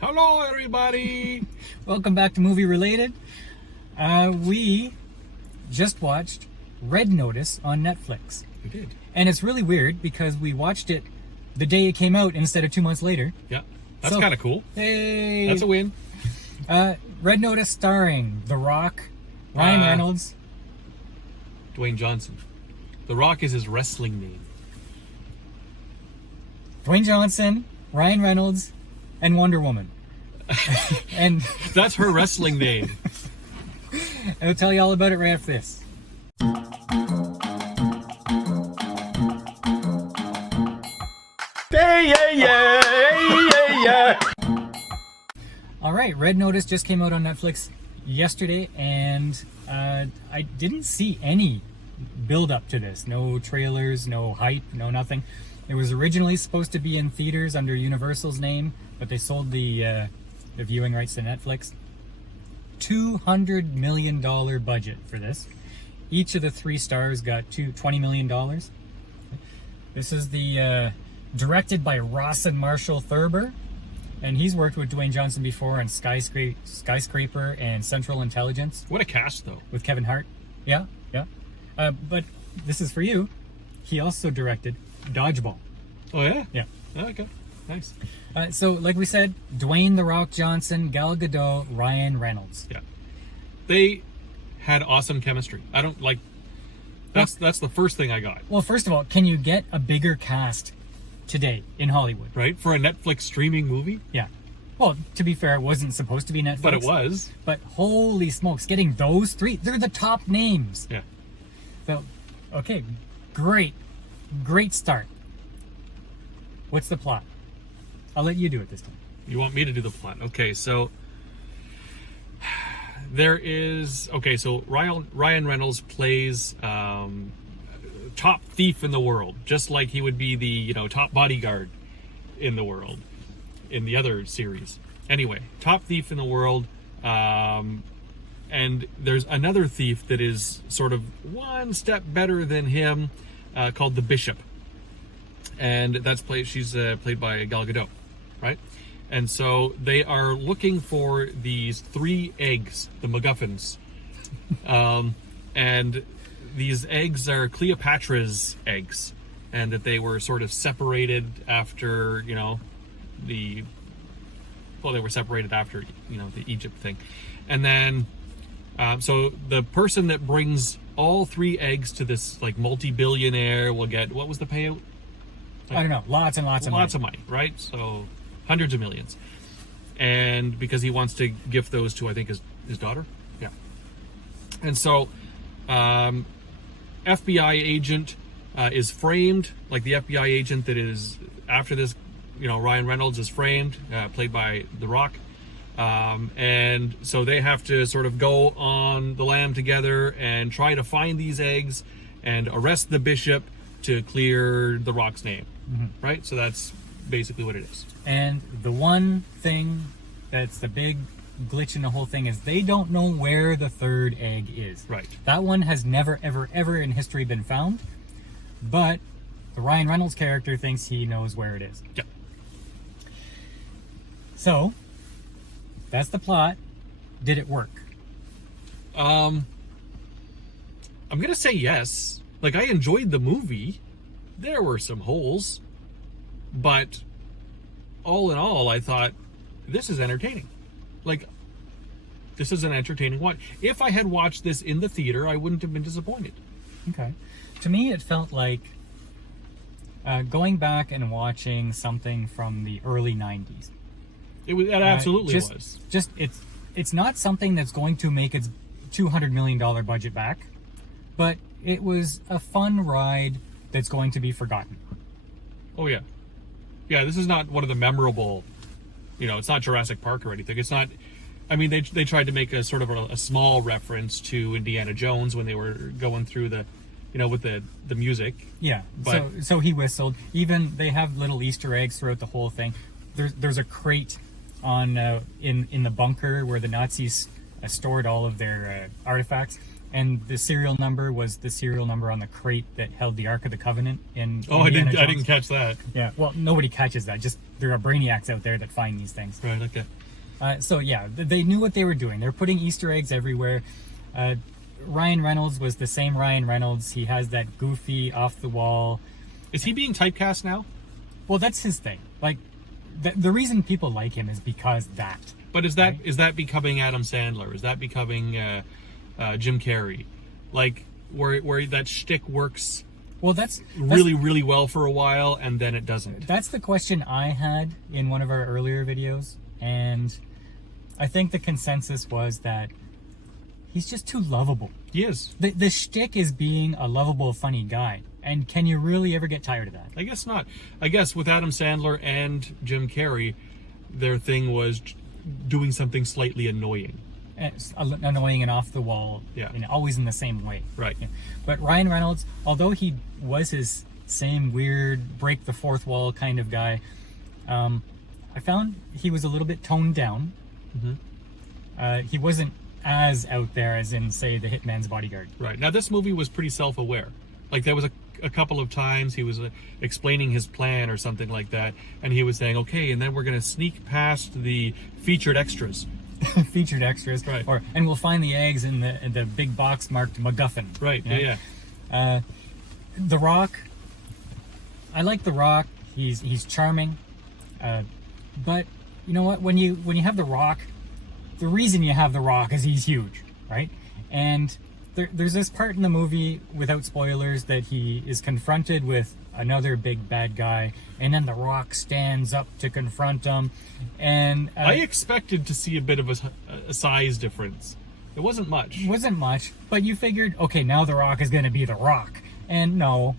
Hello, everybody. Welcome back to Movie Related. We just watched Red Notice on Netflix. We did. And it's really weird because we watched it the day it came out instead of 2 months later. Yeah, that's kind of cool. Hey! That's a win. Red Notice starring The Rock, Ryan Reynolds. Dwayne Johnson. The Rock is his wrestling name. Dwayne Johnson, Ryan Reynolds, and Wonder Woman. And That's her wrestling name. I'll tell you all about it right after this. All right, Red Notice just came out on Netflix yesterday, and I didn't see any build up to this. No trailers, no hype, no nothing. It was originally supposed to be in theaters under Universal's name, but they sold the viewing rights to Netflix. $200 million budget for this. Each of the 3 stars got $20 million. This is the directed by Rawson Marshall Thurber, and he's worked with Dwayne Johnson before on Skyscraper and Central Intelligence. What a cast, though. With Kevin Hart. Yeah. But this is for you. He also directed Dodgeball. Oh, yeah? Yeah. Okay, nice. So, like we said, Dwayne "The Rock" Johnson, Gal Gadot, Ryan Reynolds. Yeah. They had awesome chemistry. I don't like... That's the first thing I got. Well, first of all, can you get a bigger cast today in Hollywood? Right? For a Netflix streaming movie? Yeah. Well, to be fair, it wasn't supposed to be Netflix. But it was. But holy smokes, getting those 3, they're the top names. Yeah. So, okay, great start. What's the plot? I'll let you do it this time. You want me to do the plot? Okay, so there is... Okay, so Ryan Reynolds plays top thief in the world, just like he would be the, top bodyguard in the world in the other series. Anyway, top thief in the world, and there's another thief that is sort of one step better than him, called the Bishop. And she's played by Gal Gadot, right? And so they are looking for these 3 eggs, the MacGuffins. And these eggs are Cleopatra's eggs. And that they were sort of separated after, they were separated after, the Egypt thing. And then, so the person that brings all 3 eggs to this, multi-billionaire will get, what was the payout? I don't know, lots and lots of money. Lots of money, right? So hundreds of millions. And because he wants to gift those to, I think, his daughter? Yeah. And so FBI agent is framed, like the FBI agent that is after this, Ryan Reynolds is framed, played by The Rock. And so they have to sort of go on the lam together and try to find these eggs and arrest the Bishop to clear The Rock's name. Mm-hmm. Right? So that's basically what it is. And the one thing that's the big glitch in the whole thing is they don't know where the 3rd egg is. Right. That one has never, ever in history been found. But the Ryan Reynolds character thinks he knows where it is. Yeah. So, that's the plot. Did it work? I'm gonna say yes. I enjoyed the movie. There were some holes, but all in all, I thought this is entertaining. This is an entertaining one. If I had watched this in the theater, I wouldn't have been disappointed. Okay. To me, it felt like going back and watching something from the early 90s. It absolutely was. Just it's not something that's going to make its $200 million budget back, but it was a fun ride that's going to be forgotten. Oh, yeah. Yeah, this is not one of the memorable, it's not Jurassic Park or anything. It's not, they tried to make a sort of a small reference to Indiana Jones when they were going through the, with the music. Yeah, but, so he whistled. Even they have little Easter eggs throughout the whole thing. There's a crate on in the bunker where the Nazis stored all of their artifacts. and the serial number was the serial number on the crate that held the Ark of the Covenant in Oh, I Indiana didn't Jones. catch that. Yeah, well, nobody catches that. Just there are brainiacs out there that find these things. Right. Okay. So yeah, they knew what they were doing. They're putting Easter eggs everywhere. Ryan Reynolds was the same Ryan Reynolds. He has that goofy, off the wall. Is he being typecast now? Well, that's his thing. Like, the reason people like him is because that. But is that becoming Adam Sandler? Is that becoming Jim Carrey? Like where that shtick works Well, that's really well for a while and then it doesn't. That's the question I had in one of our earlier videos, and I think the consensus was that he's just too lovable. He is. The shtick is being a lovable, funny guy, and can you really ever get tired of that? I guess not. I guess with Adam Sandler and Jim Carrey, their thing was doing something slightly annoying. It's annoying and off the wall, Yeah. and always in the same way. Right. Yeah. But Ryan Reynolds, although he was his same weird break the fourth wall kind of guy, I found he was a little bit toned down. Mm-hmm. He wasn't as out there as in, say, The Hitman's Bodyguard. Right. Now this movie was pretty self-aware. Like there was a couple of times he was explaining his plan or something like that, and he was saying, "Okay, and then we're going to sneak past the featured extras." Featured extras, Right. And we'll find the eggs in the big box marked MacGuffin. Right. you know? Yeah. The Rock. I like The Rock. He's charming, but you know what? When you have The Rock, the reason you have The Rock is he's huge, right? And there's this part in the movie, without spoilers, that he is confronted with another big bad guy, and then The Rock stands up to confront him, and I expected to see a bit of a size difference. It wasn't much. wasn't much, but you figured, okay, now The Rock is going to be The Rock, and no,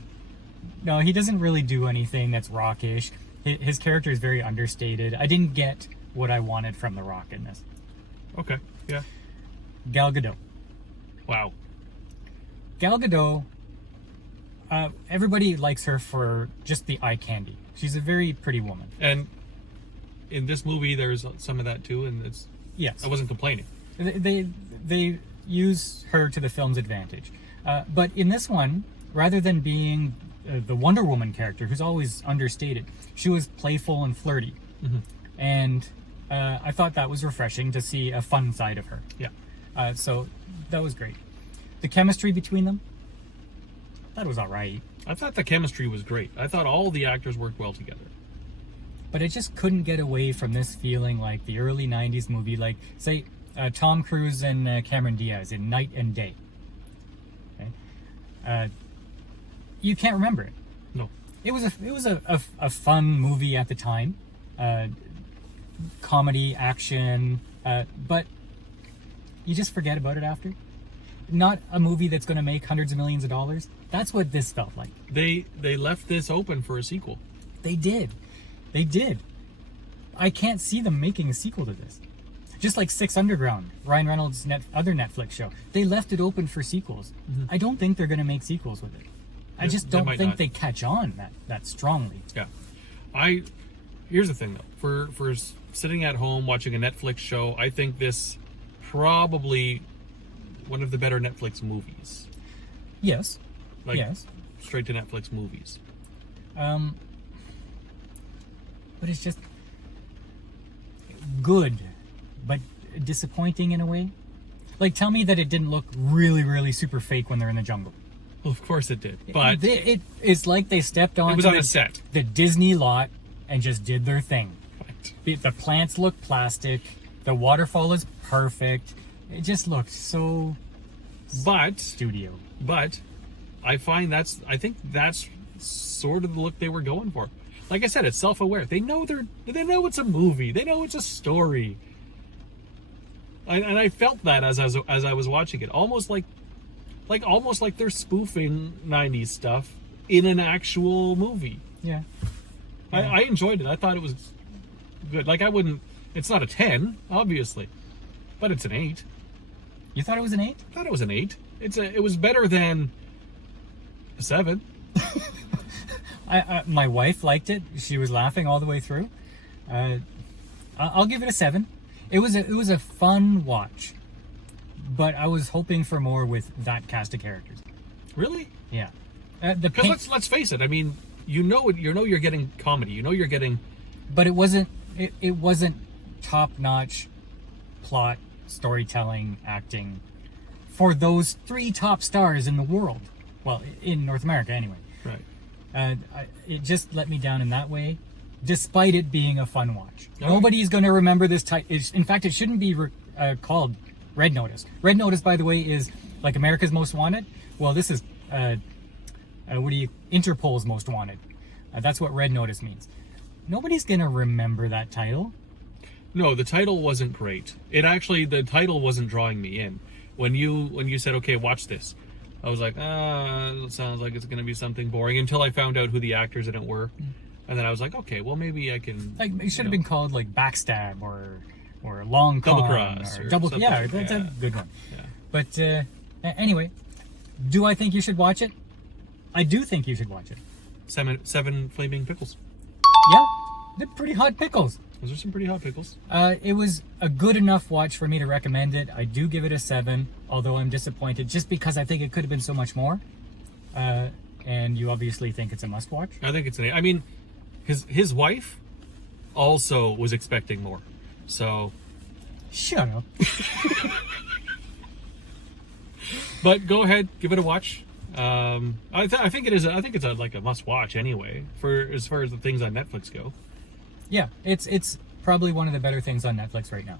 he doesn't really do anything that's rockish. His character is very understated. I didn't get what I wanted from The Rock in this. Okay. Yeah. Gal Gadot. Wow. Gal Gadot, everybody likes her for just the eye candy. She's a very pretty woman. And in this movie, there's some of that too, and Yes. I wasn't complaining. They use her to the film's advantage. But in this one, rather than being the Wonder Woman character, who's always understated, she was playful and flirty. Mm-hmm. And I thought that was refreshing to see a fun side of her. Yeah. So that was great. The chemistry between them, that was all right. I thought the chemistry was great. I thought all the actors worked well together. But I just couldn't get away from this feeling like the early 90s movie, like, say, Tom Cruise and Cameron Diaz in Night and Day. Okay? You can't remember it. No. It was a fun movie at the time. Comedy, action, but you just forget about it after. Not a movie that's going to make hundreds of millions of dollars. That's what this felt like. They left this open for a sequel. They did. I can't see them making a sequel to this. Just like Six Underground, Ryan Reynolds' other Netflix show. They left it open for sequels. Mm-hmm. I don't think they're going to make sequels with it. I just They don't might think not. they catch on that strongly. Yeah. Here's the thing though. For sitting at home watching a Netflix show, I think this probably one of the better Netflix movies. Yes. Like Yes. straight to Netflix movies. But it's just good, but disappointing in a way. Like, tell me that it didn't look really, really super fake when they're in the jungle. Well, of course it did. But It's like they stepped on. it was on a set. The Disney lot and just did their thing. Right. The plants look plastic. The waterfall is perfect. It just looked so But studio. I think that's sort of the look they were going for. Like I said, it's self-aware. They know it's a movie. They know it's a story. And I felt that as I was watching it, almost like they're spoofing 90s stuff in an actual movie. Yeah. I enjoyed it. I thought it was good. Like it's not a 10, obviously, but it's an 8. You thought it was an 8? I thought it was an 8. It was better than a 7. My wife liked it. She was laughing all the way through. I'll give it a 7. It was a fun watch, but I was hoping for more with that cast of characters. Really? Yeah. Because let's face it. I mean, you're getting comedy. You're getting. But it wasn't. It wasn't top-notch plot, storytelling, acting for those 3 top stars in the world. Well, in North America, anyway. Right. It just let me down in that way, despite it being a fun watch. Okay. Nobody's going to remember this title. In fact, it shouldn't be called Red Notice. Red Notice, by the way, is like America's Most Wanted. Well, this is Interpol's Most Wanted. That's what Red Notice means. Nobody's going to remember that title. No, the title wasn't great. The title wasn't drawing me in. When you said, okay, watch this, I was like, it sounds like it's going to be something boring, until I found out who the actors in it were. And then I was like, okay, well, maybe I can... Like, it should have been called, like, Backstab or Long Con. Double Cross. Or Double... Yeah, that's a good one. Yeah. But, anyway, do I think you should watch it? I do think you should watch it. 7 flaming pickles. Yeah, they're pretty hot pickles. Those are some pretty hot pickles. It was a good enough watch for me to recommend it. I do give it a 7, although I'm disappointed just because I think it could have been so much more. And you obviously think it's a must-watch. I think it's an... I mean, his wife also was expecting more. So... Shut up. But go ahead, give it a watch. I think it is. I think it's like a must-watch anyway, for as far as the things on Netflix go. Yeah, it's probably one of the better things on Netflix right now.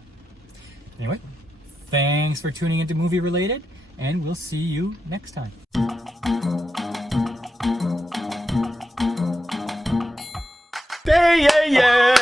Anyway, thanks for tuning into Movie Related, and we'll see you next time. Yeah.